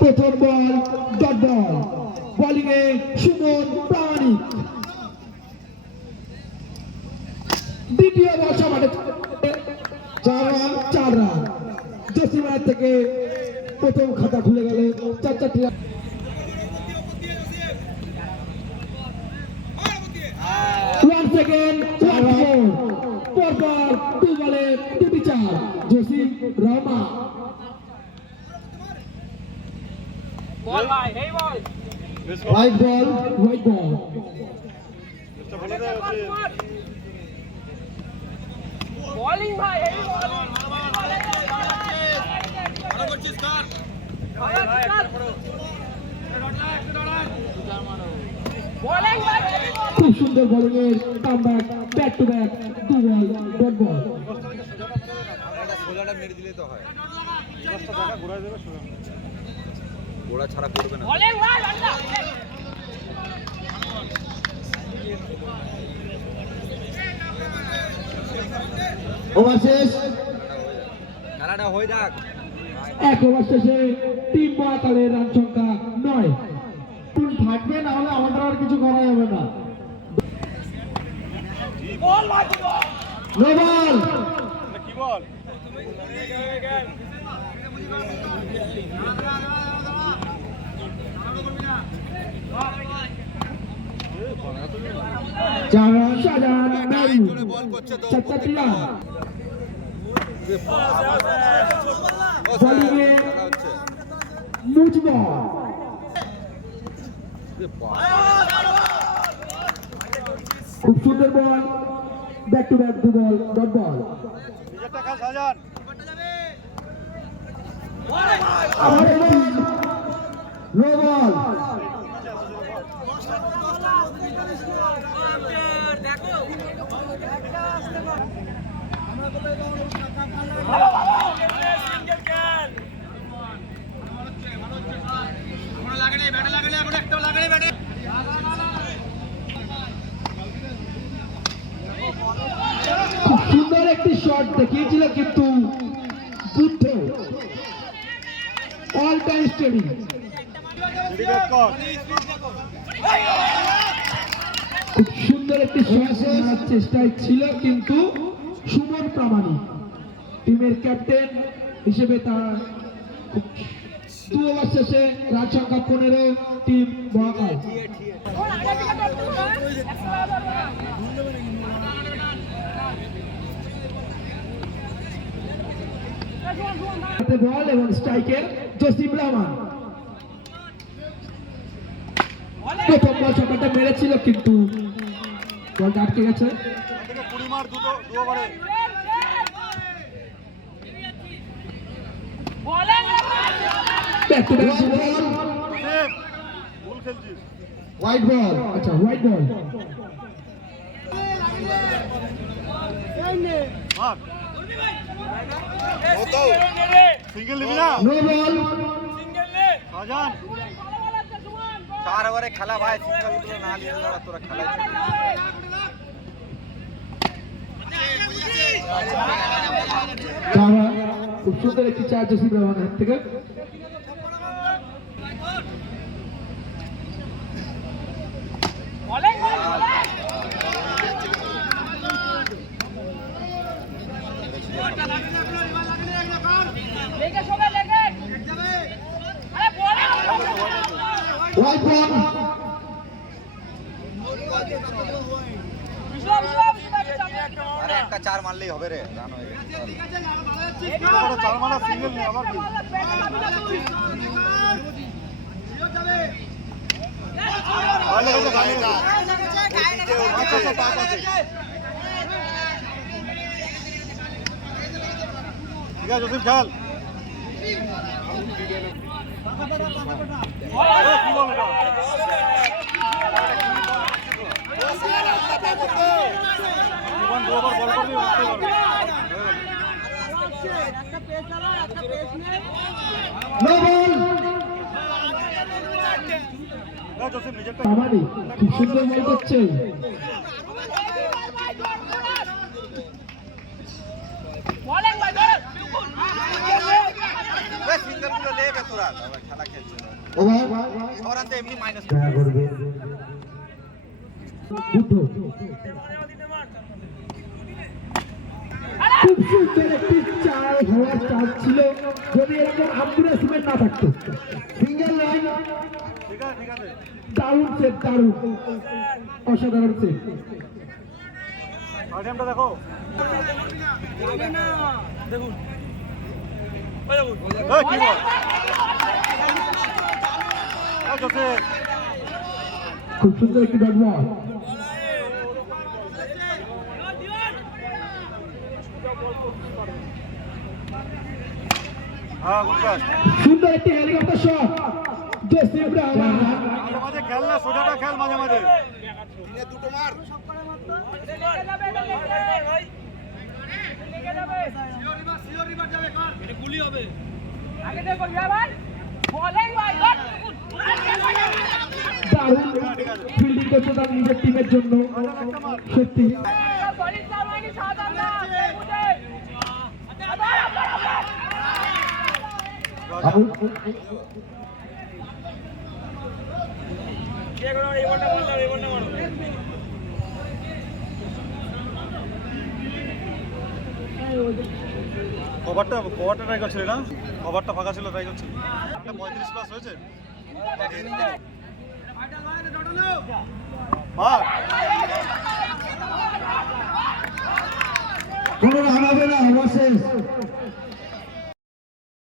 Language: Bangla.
প্রথম বল ডট বল, বোলিং এ সুমন প্রামাণিক। দ্বিতীয় বল সমানে 4 রান। জসিমের থেকে প্রথম খাতা খুলে গেল 4 রান। পরপর 2 বলে 2টি 4। Jasim Rahman white ball bowling ভাই হেভি বলিং খুব সুন্দর বোলিং এর comeback, back to back 2 ball dot ball. সোজাটা মেরে দিলে তো হয়, ঘোরা দেবে, ঘোরা ছাড়া করবে না। ওভার শেষ, খেলাটা হয়ে যাক। 1 ওভার শেষে টিম মহাকালের রান সংখ্যা 9। তুমি থাকবে, না হলে আমাদের আর কিছু করা যাবে না। নো বল, কি বল? শাহজাহান বল করছে তো চট্টগ্রাম বোলিংয়ে মুজবা খুব সুন্দর ball, back to back 2 ball dot ball. আবার নো বল, খুব সুন্দর একটি শট দেখিয়েছিল কিন্তু বুদ্ধ অল টাইম স্টেডি। খুব সুন্দর একটি শট চেষ্টায় ছিল কিন্তু সুমন প্রামাণিক টিমের ক্যাপ্টেন হিসেবে তার 2 ওভার শেষে রান সংখ্যা 15। টিম মহাকাল বল এবং স্ট্রাইকে জসিম রহমান। প্রথম বল শটটা মেরেছিল কিন্তু বলটা আটকে গেছে। হোয়াইট বল, আচ্ছা হোয়াইট বল। সিঙ্গেল নিবি না? নো বল, শাহজাহান 4 ওভারে খেলা ভাই, সিঙ্গেল গুলো না নিয়ে তোরা খেলাই। খুব সুন্দর একটি 4 জসিম রহমানের হাত থেকে। হোয়াইট বল, আরে একটা 4 মারলেই হবে রে, রান হয়ে গেছে। 4 মারা সিঙ্গেল নেই আবার কি? ভালো গেছে, ভালো গেছে। ঠিক আছে জসিম, খেল। কি বল এটা? জীবন 2 ওভার বল করবি, উঠতে পারবি। নো বল, জসিম নিজেরটা আমারই খুব সুন্দর বল করছে। বলেন ভাই ধর সিঙ্গেল গুলো লেগে তোরা আবার খেলা খেলছে ওভার সরাতে এমনি মাইনাস করবে বুদ্ধ খুব সুন্দর একটি চাল হওয়ার চাল ছিল যদি এরকম আব্দুল রাসিমের না থাকতো সিঙ্গেল লাইন ঠিক আছে দারুণ সেট দারুণ অসাধারণ সেট আইটেমটা দেখো এই কি বল আচ্ছা খুব সুন্দর একটি ডট বল হ্যাঁ গুড কাজ সুন্দর একটি হেলিকপ্টার শট জসিম রহমান মাঝে মাঝে খেল না সোজাটা খেল মাঝে মাঝে দুটো মার আগে দেখো ইয়া ভাই বলেন ভাই ধর দারুণ ফিল্ডিং করছে তার নিজের টিমের জন্য সত্যি বলিস না মানে সাদা না বুঝে আবার কে করো এই বলটা মারো কভারটা ট্রাই করছিলি না কভারটা ফাঁকা ছিল ট্রাই করছিলি 35 প্লাস হয়েছে মার কোনো রান হবে না ওভার শেষ